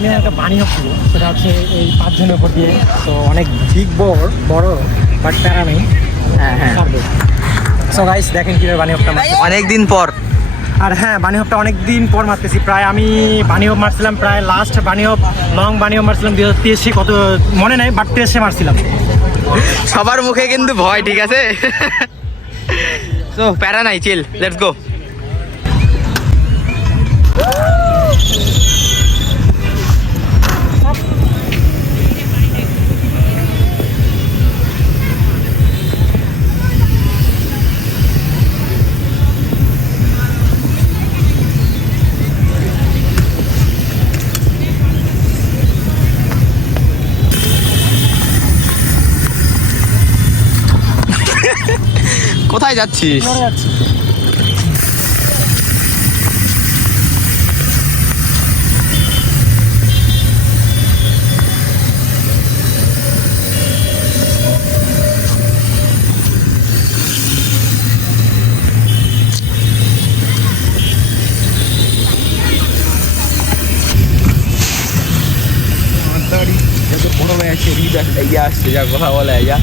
ফার্মে একটা বাণী হচ্ছিল, সেটা হচ্ছে এই 5 জনের উপর দিয়ে। তো অনেক বিগ বড় বাট প্যারা নেই। হ্যাঁ হ্যাঁ, সো গাইস দেখেন কিভাবে বাণী হপটা মারছে। অনেকদিন পর। আর হ্যাঁ, বাণী হপটা অনেকদিন পর মারতেছি। প্রায় আমি বাণী হপ মারছিলাম, প্রায় লাস্ট বাণী হপ লং বাণী হপ মারছিলাম 2023 কত মনে নেই, বাট 23 মারছিলাম। সবার মুখে কিন্তু ভয়, ঠিক আছে? তো প্যারা নাই, চিল, লেটস গো। কোথায় যাচ্ছিস? বড় ভাই আছে, রিদ একটা ইয়ে আসছে, যা কথা বলে যা।